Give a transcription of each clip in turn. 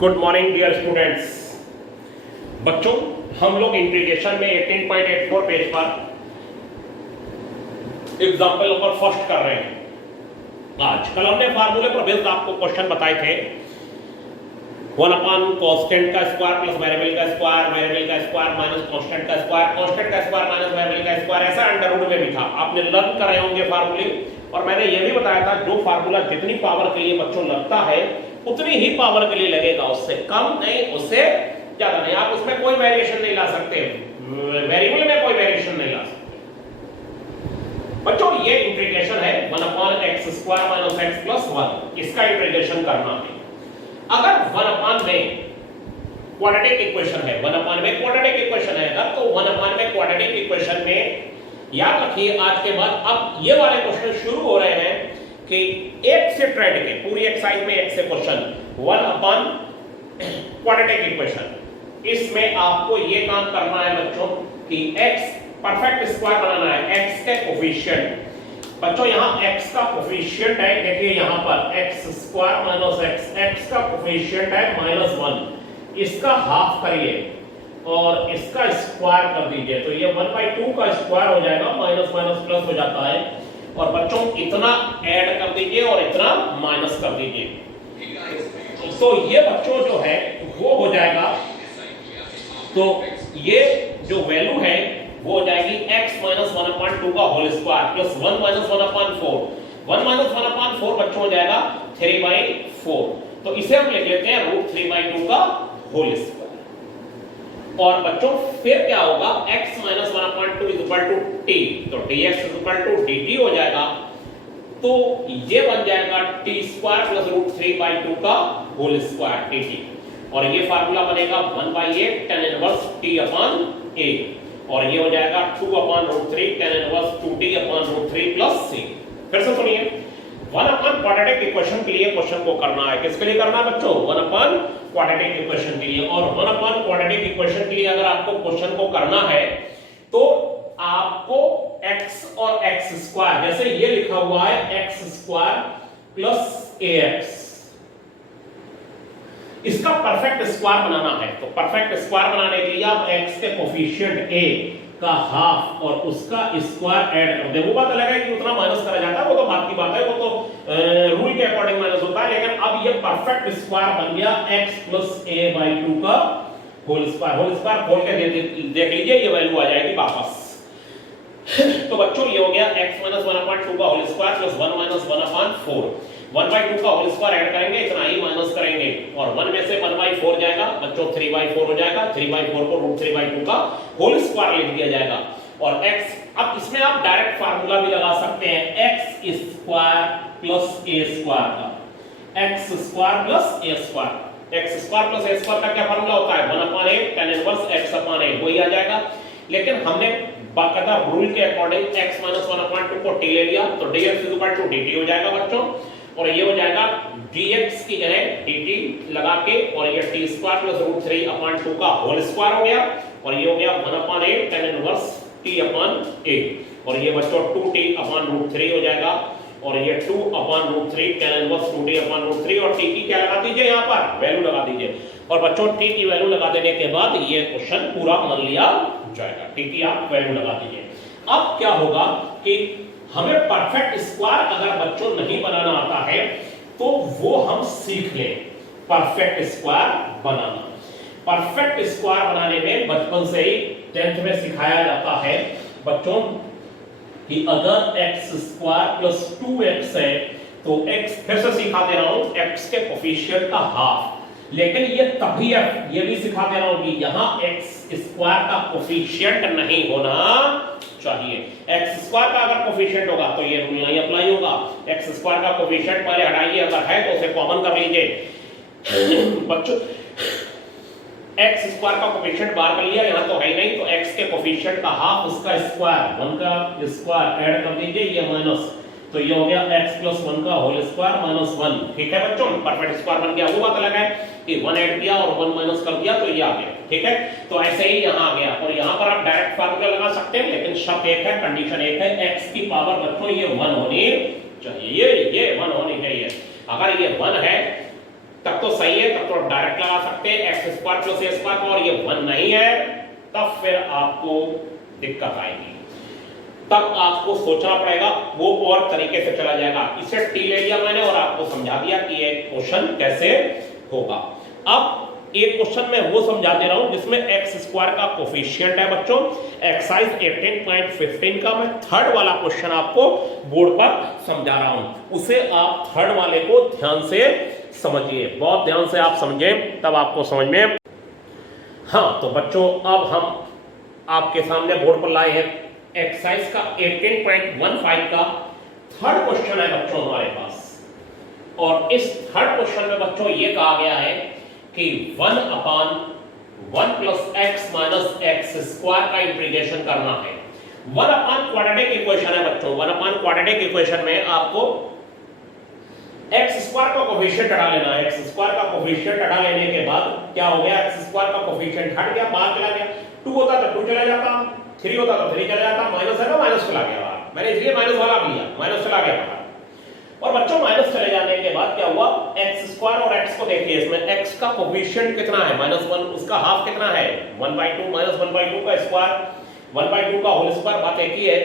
Good morning dear students. बच्चों, हम लोग इंटीग्रेशन में 18.84 पेज पर एग्जाम्पल नंबर फर्स्ट कर रहे हैं। आज कल हमने फार्मूले पर बेस्ड आपको क्वेश्चन बताए थे। 1 अपॉन कांस्टेंट का स्क्वायर प्लस वेरिएबल का स्क्वायर, वेरिएबल का स्क्वायर माइनस कांस्टेंट का स्क्वायर, कांस्टेंट का स्क्वायर माइनस वेरिएबल का स्क्वायर, ऐसा अंडर रूट में भी था। आपने लर्न कर रहे होंगे फार्मूले। और मैंने यह भी बताया था जो फार्मूला जितनी पावर के लिए बच्चों लगता है उतनी ही पावर के लिए लगेगा, उससे कम नहीं, उससे ज्यादा नहीं। आप उसमें कोई वेरिएशन नहीं ला सकते, वेरिएबल में कोई वेरिएशन नहीं ला सकते। बच्चों, ये इंटीग्रेशन है 1 upon x square minus x plus 1, इसका इंटीग्रेशन करना है। अगर 1 अपॉन में क्वाड्रेटिक इक्वेशन है, 1 अपॉन में क्वाड्रेटिक इक्वेशन है अगर, तो 1 अपॉन में क्वाड्रेटिक इक्वेशन में याद रखिए आज के बाद अब ये वाले क्वेश्चन शुरू हो रहे हैं कि एक से ट्रेड के पूरी एक्सरसाइज में एक से क्वेश्चन 1 अपॉन क्वाड्रेटिक इक्वेशन। इसमें आपको ये काम करना है बच्चों कि x परफेक्ट स्क्वायर बनाना है, x के कोफिशिएंट। बच्चों यहाँ x का कोफिशिएंट है, देखिए यहाँ पर x स्क्वायर माइनस x का कोफिशिएंट है -1, इसका हाफ करिए और इसका स्क्वायर कर दीजिए, तो ये 1/2 का स्क्वायर हो जाएगा, माइनस माइनस प्लस हो जाता है। और बच्चों इतना ऐड कर दीजिए और इतना माइनस कर दीजिए, तो ये बच्चों जो है वो हो जाएगा। तो ये जो वैल्यू है वो हो जाएगी x माइनस 1/2 का whole square plus 1 minus 1/4, 1 minus 1/4 बच्चों हो जाएगा 3/4। तो इसे हम लिख लेते हैं √3/2 का होल स्क्वायर। और बच्चों फिर क्या होगा, x minus 1/2 equal to t, तो dx इक्वल टू dt हो जाएगा। तो ये बन जाएगा t स्क्वायर प्लस √3/2 का होल स्क्वायर dt। और ये फार्मूला बनेगा 1/8 tan inverse t upon a, और ये हो जाएगा 2/√3 tan inverse 2t upon √3 plus c। फिर से सुनिए, 1 अपॉन क्वाड्रेटिक इक्वेशन के लिए क्वेश्चन को करना है। किसके लिए करना है बच्चों? 1 अपॉन क्वाड्रेटिक इक्वेशन के लिए। और 1 अपॉन क्वाड्रेटिक इक्वेशन के लिए अगर आपको क्वेश्चन को करना है तो आपको x और x स्क्वायर, जैसे ये लिखा हुआ है x स्क्वायर प्लस ax, इसका परफेक्ट स्क्वायर बनाना है। तो परफेक्ट स्क्वायर बनाने के लिए आप x के कोफिशिएंट a का हाफ और उसका स्क्वायर ऐड कर दे। वो बात अलग है कि उतना माइनस करा जाता है, वो तो बात की बात है, वो तो रूल के अकॉर्डिंग माइनस होता है। लेकिन अब ये परफेक्ट स्क्वायर बन गया x प्लस a/2 का होल स्क्वायर। होल स्क्वायर खोल के देख लीजिए, ये वैल्यू आ जाएगी वापस। तो बच्चों ये हो गया x माइनस 1/2 का होल स्क्वायर प्लस 1 माइनस 1/4, 1/2 का होल स्क्वायर ऐड करेंगे, इतना ही माइनस करेंगे और 1 में से 1/4 जाएगा बच्चों, 3/4 हो जाएगा। 3/4 को √3/2 का होल स्क्वायर लिख दिया जाएगा। और x, अब इसमें आप डायरेक्ट फार्मूला भी लगा सकते हैं, x square plus a square का, x square plus a square, x square plus a square का क्या फार्मूला होता है? 1/8 tan इनवर्स x/a, वही आ जाएगा। लेकिन हमने बाकायदा रूल के अकॉर्डिंग x माइनस 1/2 को t ले लिया, तो dx इक्वल टू dt हो जाएगा बच्चों। और ये हो जाएगा dx की जगह dt लगा के, और ये t स्क्वायर प्लस √3/2 का होल स्क्वायर हो गया, और ये हो गया 1/8 tan इनवर्स t/a, और ये बच्चों 2t/√3 हो जाएगा, और ये 2/√3 tan इनवर्स 2t/√3, और t की क्या लगा दीजिए, यहाँ पर वैल्यू लगा दीजिए। और बच्चों t की वैल्यू लगा देने के बाद ये क्वेश्चन पूरा मान लिया जाएगा। t की आप वैल्यू लगा दीजिए। अब क्या होगा कि हमें परफेक्ट स्क्वायर अगर बच्चों नहीं बनाना आता है तो वो हम सीख लें, परफेक्ट स्क्वायर बनाना। परफेक्ट स्क्वायर बनाने में बचपन से ही 10th में सिखाया जाता है बच्चों कि अगर x स्क्वायर प्लस 2x है तो x, फिर से सिखा दे रहा हूं, x के कोफिशिएंट का हाफ। लेकिन ये तभी ये भी सिखा दे रहा हूं कि यहां x स्क्वायर का कोफिशिएंट नहीं होना चाहिए। x स्क्वायर का अगर कोफिशिएंट होगा तो ये रूल नहीं अप्लाई होगा। x स्क्वायर का कोफिशिएंट पहले हटाइए, अगर है तो उसे कॉमन कर लीजिए बच्चों। x स्क्वायर का कोफिशिएंट बाहर कर लिया, यहां तो है ही नहीं, तो x के कोफिशिएंट का हाफ, उसका स्क्वायर, 1 का स्क्वायर ऐड कर दीजिए, ये माइनस, तो ये हो गया x प्लस 1 का होल स्क्वायर माइनस 1। ठीक है बच्चों, परफेक्ट स्क्वायर बन गया। वो बात अलग है कि 1 ऐड किया और 1 माइनस कर दिया तो ये आ गया। ठीक है, तो ऐसे ही यहाँ आ गया। और यहाँ पर आप डायरेक्ट फार्मूला लगा सकते हैं, लेकिन शर्त एक है, कंडीशन एक है, x की पावर बच्चों ये 1 होनी चाहिए, ये 1 होनी चाहिए। अगर ये 1 है तब तो सही है, तब तो डायरेक्ट लगा सकते हैं एक्स स्क्वायर प्लस ए स्क्वायर का, और ये 1 नहीं है तब फिर आपको दिक्कत आएगी, तब आपको सोचना पड़ेगा, वो और तरीके से चला जाएगा। इसे टी ले लिया मैंने और आपको समझा दिया कि ये क्वेश्चन कैसे होगा। अब एक क्वेश्चन में वो समझा दे रहा हूं जिसमें एक्स स्क्वायर का कोफिशिएंट है बच्चों, एक्सरसाइज 18.15 का। मैं थर्ड वाला क्वेश्चन आपको बोर्ड पर समझा रहा हूं, उसे आप थर्ड वाले को ध्यान से समझिए, बहुत ध्यान से आप समझें तब आपको समझ में। हाँ तो बच्चों अब हम आपके सामने बोर्ड पर लाए हैं एक्सरसाइज का 18.15 का थर्ड क्वेश्चन है बच्चों हमारे पास, और इस थर्ड क्वेश्चन में बच्चों ये कहा गया है कि 1/1 plus x minus x square का इंटीग्रेशन करना है। 1/, क्वाड्रेटिक इक्वेशन है बच्चों, 1/, क्वाड्रेटिक इक्वेशन में आपको एक्स स्क्वायर का कोफिशिएंट हटा लेना है। एक्स स्क्वायर का कोफिशिएंट हटा लेने के बाद क्या हो गया, एक्स स्क्वायर का कोफिशिएंट हट गया, बाहर चला गया। 2 होता तो 2 चला जाता, 3 होता तो 3 चला जाता, माइनस है ना, माइनस चला गया बाहर, मैंने इसलिए माइनस वाला भी लिया, माइनस चला गया बाहर। और बच्चों माइनस चले जाने के बाद क्या हुआ, एक्स स्क्वायर और एक्स को देखिए, इसमें एक्स का कोफिशिएंट कितना है, -1, उसका हाफ कितना है 1/2 माइनस 1/2 का स्क्वायर, 1/2 का होल स्क्वायर, बात एक ही है,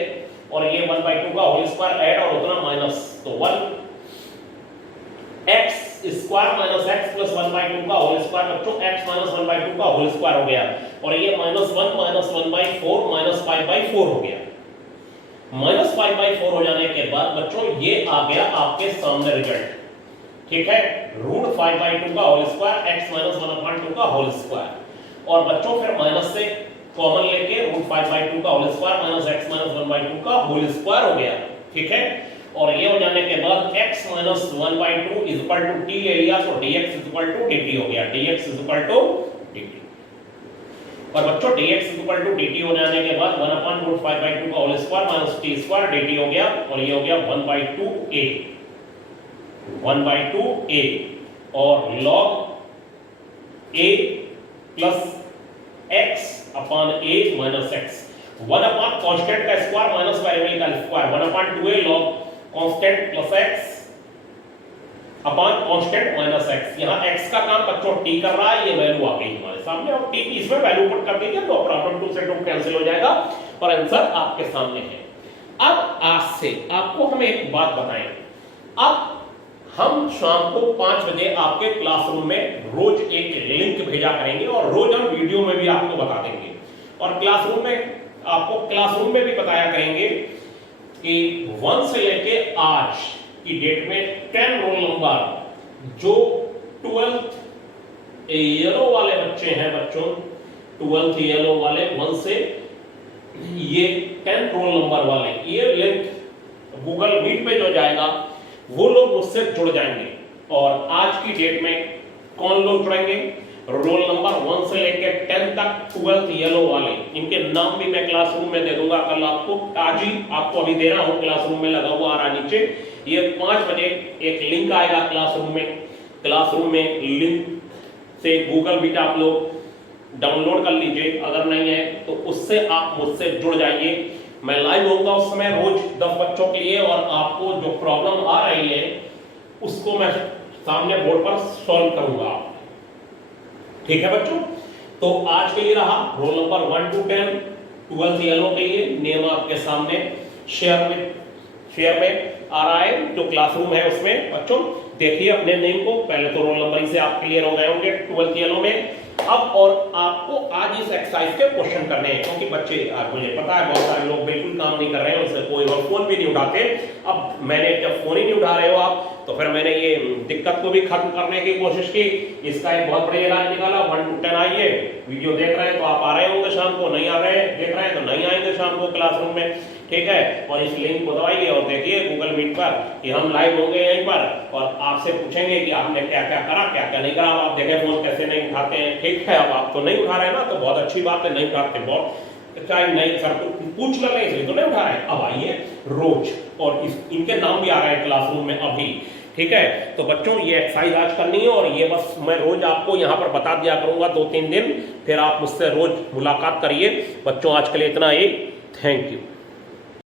और ये 1/2 का होल स्क्वायर ऐड और उतना माइनस, तो 1 x square minus x plus 1/2 का होल स्क्वायर, बच्चों एक्स माइनस 1/2 का होल स्क्वायर हो गया, और ये -1 माइनस 1/4 माइनस 5/4 हो गया। माइनस 5/4 हो जाने के बाद बच्चों ये आ गया आपके सामने रिजल्ट, ठीक है, √5/2 का होल स्क्वायर एक्स माइनस 1/2 का होल स्क्वायर, और बच्चों फिर माइनस से कॉमन लेके √5/2 का whole square minus X minus 1/2 का होल स्क्वायर हो गया, ठीक है। और ये हो जाने के बाद x minus 1/2 is equal to t ले लिया, तो dx is equal to dt हो गया, dx is equal to dt। और बच्चों dx is equal to dt हो जाने के बाद 1/√5/2 का whole square minus t square dt हो गया, और ये हो गया 1/2a, 1/2a, और log a plus x upon a minus x, 1 constant का स्क्वायर माइनस वेरिएबल का square, 1/2a log constant plus x upon constant minus x। यहां x का काम बच्चों t कर रहा है, ये वैल्यू आ गई हमारे सामने, और t की इसमें वैल्यू पुट कर दीजिए, नो प्रॉब्लम, 2 से 2 कैंसिल हो जाएगा और आंसर आपके सामने है। अब आज से आपको हम एक बात बताएं, अब हम शाम को 5 बजे आपके क्लासरूम में रोज एक लिंक भेजा करेंगे, और रोज हम वीडियो में भी आपको बता देंगे, और क्लासरूम में आपको क्लासरूम में भी बताया करेंगे कि 1 से लेके आज की डेट में 10 रोल नंबर जो 12th येलो वाले बच्चे हैं बच्चों, 12th येलो वाले 1 से ये 10 रोल नंबर वाले, ये लिंक गूगल मीट पे जो जाएगा वो लोग उससे जुड़ जाएंगे। और आज की डेट में कौन लोग जुड़ेंगे, रोल नंबर 1 से लेकर 10 तक 12th येलो वाले, इनके नाम भी मैं क्लासरूम में दे दूंगा कल आपको, आज ही आपको अभी दे रहा हूं, क्लासरूम में लगा हुआ आ रहा नीचे। ये 5 बजे एक लिंक आएगा क्लासरूम में लिंक से गूगल मीट आप लोग डाउनलोड कर लीजिए, अगर नहीं है तो उससे आप मुझसे जुड़ जाइए। मैं लाइव होऊंगा उस समय रोज 10 बच्चों के लिए, और आपको जो प्रॉब्लम आ रही है उसको मैं सामने बोर्ड पर सॉल्व करूंगा, ठीक है बच्चों। तो आज के लिए रहा roll number 1 to 10 12th yellow के लिए नेम आपके सामने शेयर में आ रहा है, जो क्लासरूम है उसमें बच्चों देखिए अपने नेम को। पहले तो रोल नंबर ही से आप क्लियर हो गए होंगे 12th येलो में। अब और आपको आज इस एक्सरसाइज के क्वेश्चन करने हैं, क्योंकि बच्चे आज मुझे पता है बहुत सारे लोग बिल्कुल काम नहीं कर रहे हैं, उनसे कोई और फोन भी नहीं उठाते। अब मैंने जब फोन ही नहीं उठा रहे हो आप, तो फिर मैंने ये दिक्कत को भी खत्म करने की कोशिश की। इसका एक बहुत बड़ा इलाज निकाला, 1 to 10 आइए, वीडियो देख रहे हैं तो आप आ रहे होंगे शाम को, नहीं आ रहे हैं देख रहे हैं तो नहीं आएंगे शाम को क्लासरूम में, ठीक है। और इस लिंक को दबाइए और देखिए गूगल मीट पर कि हम लाइव होंगे यहीं पर, और आपसे पूछेंगे कि आपने क्या क्या करा, क्या क्या नहीं करा। आप देखें फोन कैसे नहीं उठाते हैं, ठीक है। अब आप तो नहीं उठा रहे हैं ना, तो बहुत अच्छी बात है, नहीं उठाते, बहुत चाहे नहीं सर तो पूछ लें, इसलिए तो नहीं उठा रहे हैं। अब आइए रोज, और इनके नाम भी आ रहे हैं क्लासरूम में अभी, ठीक है। तो बच्चों ये एक्सरसाइज आज करनी है, और ये बस मैं रोज आपको यहाँ पर बता दिया करूंगा 2-3 दिन, फिर आप मुझसे रोज मुलाकात करिए बच्चों। आज के लिए इतना ही, थैंक यू।